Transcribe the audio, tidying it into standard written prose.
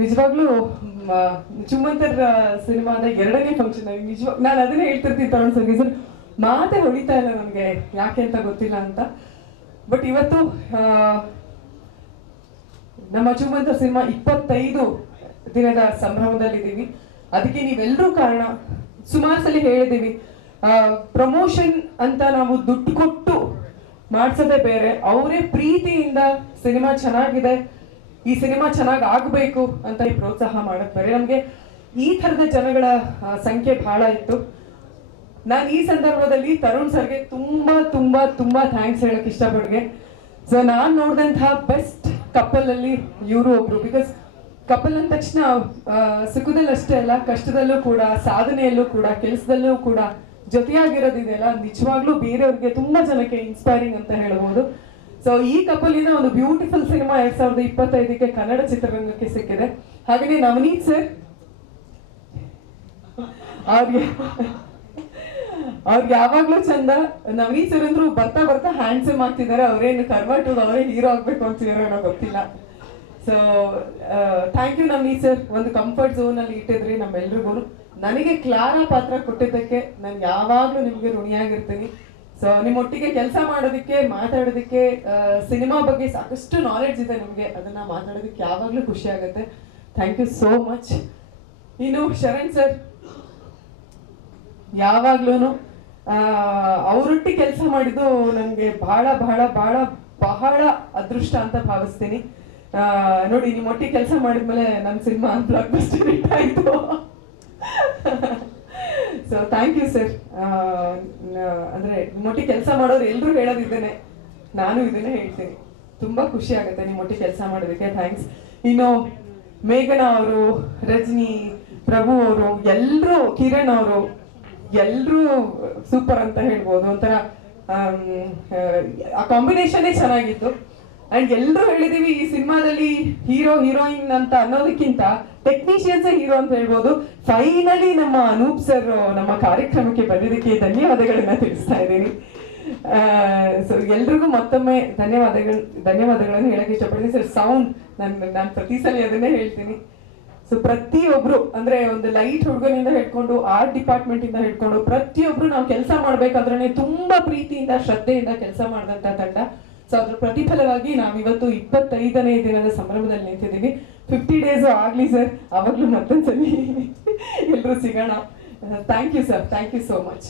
ನಿಜವಾಗ್ಲೂ ಚುಮ್ಮಂತರ್ ಸಿನಿಮಾದ ಎರಡನೇ ಫಂಕ್ಷನ್ ನಿಜವಾಗ ನಾನು ಅದನ್ನೇ ಹೇಳ್ತಿರ್ತೀನಿ ತರುಣ್ ಸರ್ಗೆ ಸರ್ ಮಾತೆ ಹೊಳಿತಾ ಇಲ್ಲ ನನಗೆ ಯಾಕೆ ಅಂತ ಗೊತ್ತಿಲ್ಲ ಅಂತ. ಬಟ್ ಇವತ್ತು ನಮ್ಮ ಚುಮ್ಮಂತರ್ ಸಿನಿಮಾ 25 ದಿನದ ಸಂಭ್ರಮದಲ್ಲಿದ್ದೀವಿ. ಅದಕ್ಕೆ ನೀವೆಲ್ಲರೂ ಕಾರಣ. ಸುಮಾರು ಸಲ ಹೇಳಿದ್ದೀವಿ, ಪ್ರಮೋಷನ್ ಅಂತ ನಾವು ದುಡ್ಡು ಕೊಟ್ಟು ಮಾಡಿಸೋದೇ ಬೇರೆ, ಅವರೇ ಪ್ರೀತಿಯಿಂದ ಸಿನಿಮಾ ಚೆನ್ನಾಗಿದೆ, ಈ ಸಿನಿಮಾ ಚೆನ್ನಾಗಿ ಆಗಬೇಕು ಅಂತ ಪ್ರೋತ್ಸಾಹ ಮಾಡಕ್ ಬೇರೆ. ನಮಗೆ ಈ ಥರದ ಜನಗಳ ಸಂಖ್ಯೆ ಬಹಳ ಇತ್ತು. ನಾನು ಈ ಸಂದರ್ಭದಲ್ಲಿ ತರುಣ್ ಸರ್ಗೆ ತುಂಬಾ ತುಂಬಾ ತುಂಬಾ ಥ್ಯಾಂಕ್ಸ್ ಹೇಳಕ್ ಇಷ್ಟಪಡ್ಗೆ. ಸೊ ನಾನು ನೋಡಿದಂತಹ ಬೆಸ್ಟ್ ಕಪಲ್ ಅಲ್ಲಿ ಇವರು ಒಬ್ರು. ಬಿಕಾಸ್ ಕಪಲ್ ಅಂದ ತಕ್ಷಣ ಸುಖದಲ್ಲಿ ಅಷ್ಟೇ ಅಲ್ಲ, ಕಷ್ಟದಲ್ಲೂ ಕೂಡ, ಸಾಧನೆಯಲ್ಲೂ ಕೂಡ, ಕೆಲಸದಲ್ಲೂ ಕೂಡ ಜೊತೆಯಾಗಿರೋದಿದೆಯಲ್ಲ, ನಿಜವಾಗ್ಲೂ ಬೇರೆಯವ್ರಿಗೆ ತುಂಬಾ ಜನಕ್ಕೆ ಇನ್ಸ್ಪೈರಿಂಗ್ ಅಂತ ಹೇಳ್ಬೋದು. ಸೊ ಈ ಕಪಲ್ ಇಂದ ಒಂದು ಬ್ಯೂಟಿಫುಲ್ ಸಿನಿಮಾ 2025ಕ್ಕೆ ಕನ್ನಡ ಚಿತ್ರರಂಗಕ್ಕೆ ಸಿಕ್ಕಿದೆ. ಹಾಗೆಯೇ ನವನೀತ್ ಸರ್, ಅವ್ರಿಗೆ ಯಾವಾಗ್ಲೂ ಚಂದ. ನವನೀತ್ ಸರ್ ಅಂದ್ರು ಬರ್ತಾ ಬರ್ತಾ ಹ್ಯಾಂಡ್ಸಮ್ ಆಗ್ತಿದ್ದಾರೆ. ಅವ್ರೇನು ಕನ್ವರ್ಟ್ ಅವರೇ ಹೀರೋ ಆಗ್ಬೇಕು ಅಂತಿದಾರೋ ಏನೋ ಗೊತ್ತಿಲ್ಲ. So thank you Navneet sir, ಒಂದು ಕಂಫರ್ಟ್ ಝೋನ್ ಅಲ್ಲಿ ಇಟ್ಟಿದ್ರಿ ನಮ್ಮೆಲ್ರಿಗೂ. ನನಗೆ ಕ್ಲಾರಾ ಪಾತ್ರ ಕೊಟ್ಟಿದ್ದಕ್ಕೆ ನಾನು ಯಾವಾಗ್ಲೂ ನಿಮ್ಗೆ ಋಣಿಯಾಗಿರ್ತೀನಿ. ಸೊ ನಿಮ್ಮೊಟ್ಟಿಗೆ ಕೆಲಸ ಮಾಡೋದಕ್ಕೆ, ಮಾತಾಡೋದಕ್ಕೆ, ಸಿನಿಮಾ ಬಗ್ಗೆ ಸಾಕಷ್ಟು ನಾಲೆಡ್ಜ್ ಇದೆ ನಿಮಗೆ, ಅದನ್ನ ಮಾತಾಡೋದಕ್ಕೆ ಯಾವಾಗ್ಲೂ ಖುಷಿ ಆಗುತ್ತೆ. Thank you so much. ಇನ್ನು ಶರಣ್ ಸರ್, ಯಾವಾಗ್ಲೂ ಅವರೊಟ್ಟಿಗೆ ಕೆಲಸ ಮಾಡಿದ್ದು ನನಗೆ ಬಹಳ ಬಹಳ ಬಹಳ ಬಹಳ ಅದೃಷ್ಟ ಅಂತ ಭಾವಿಸ್ತೀನಿ. ನೋಡಿ, ನಿಮ್ಮೊಟ್ಟಿಗೆ ಕೆಲಸ ಮಾಡಿದ್ಮೇಲೆ ನನ್ನ ಸಿನಿಮಾ ಬ್ಲಾಕ್ ಬಸ್ಟರ್ ಹಿಟ್ ಆಯ್ತು. So thank you sir. ಅಂದ್ರೆ ನಿಮ್ಮೊಟ್ಟಿಗೆ ಕೆಲಸ ಮಾಡೋರು ಎಲ್ಲರೂ ಹೇಳೋದಿದ್ದೇನೆ, ನಾನು ಇದನ್ನೇ ಹೇಳ್ತೀನಿ. ತುಂಬಾ ಖುಷಿ ಆಗುತ್ತೆ ನಿಮ್ಮೊಟ್ಟಿಗೆ ಕೆಲಸ ಮಾಡೋದಕ್ಕೆ. ಥ್ಯಾಂಕ್ಸ್. ಇನ್ನು ಮೇಘನಾ ಅವರು, ರಜನಿ, ಪ್ರಭು ಅವರು, ಎಲ್ಲರೂ, ಕಿರಣ್ ಅವರು, ಎಲ್ಲರೂ ಸೂಪರ್ ಅಂತ ಹೇಳ್ಬೋದು. ಒಂಥರ ಆ ಕಾಂಬಿನೇಷನ್ನೇ ಚೆನ್ನಾಗಿತ್ತು. ಅಂಡ್ ಎಲ್ಲರೂ ಹೇಳಿದೀವಿ, ಈ ಸಿನಿಮಾದಲ್ಲಿ ಹೀರೋ ಹೀರೋಯಿನ್ ಅಂತ ಅನ್ನೋದಕ್ಕಿಂತ ಟೆಕ್ನಿಷಿಯನ್ಸ್ ಹೀರೋ ಅಂತ ಹೇಳ್ಬೋದು. ಫೈನಲಿ ನಮ್ಮ ಅನೂಪ್ ಸರ್ ನಮ್ಮ ಕಾರ್ಯಕ್ರಮಕ್ಕೆ ಬಂದಿದ್ದಕ್ಕೆ ಧನ್ಯವಾದಗಳನ್ನ ತಿಳಿಸ್ತಾ ಇದ್ದೀನಿ. ಸೊ ಎಲ್ರಿಗೂ ಮತ್ತೊಮ್ಮೆ ಧನ್ಯವಾದಗಳನ್ನು ಹೇಳಕ್ ಇಷ್ಟಪಡ್ತೀನಿ ಸರ್. ಸೌಂಡ್ ನಾನು ಪ್ರತಿ ಸಲ ಅದನ್ನೇ ಹೇಳ್ತೀನಿ. ಸೊ ಪ್ರತಿಯೊಬ್ರು, ಅಂದ್ರೆ ಒಂದು ಲೈಟ್ ಹುಡುಗನಿಂದ ಹಿಡ್ಕೊಂಡು ಆರ್ಟ್ ಡಿಪಾರ್ಟ್ಮೆಂಟ್ ಇಂದ ಹಿಡ್ಕೊಂಡು ಪ್ರತಿಯೊಬ್ರು ನಾವು ಕೆಲಸ ಮಾಡ್ಬೇಕಾದ್ರೆ ತುಂಬಾ ಪ್ರೀತಿಯಿಂದ, ಶ್ರದ್ಧೆಯಿಂದ ಕೆಲಸ ಮಾಡಿದಂತ ತಂಡ. ಸೊ ಅದ್ರ ಪ್ರತಿಫಲವಾಗಿ ನಾವಿವತ್ತು 25ನೇ ದಿನದ ಸಂಭ್ರಮದಲ್ಲಿ ನಿಂತಿದ್ದೀವಿ. 50 ಡೇಸ್ ಆಗ್ಲಿ ಸರ್, ಅವಾಗ್ಲೂ ಮತ್ತೊಂದ್ಸಲಿ ಎಲ್ರು ಸಿಗೋಣ. Thank you sir, thank you so much.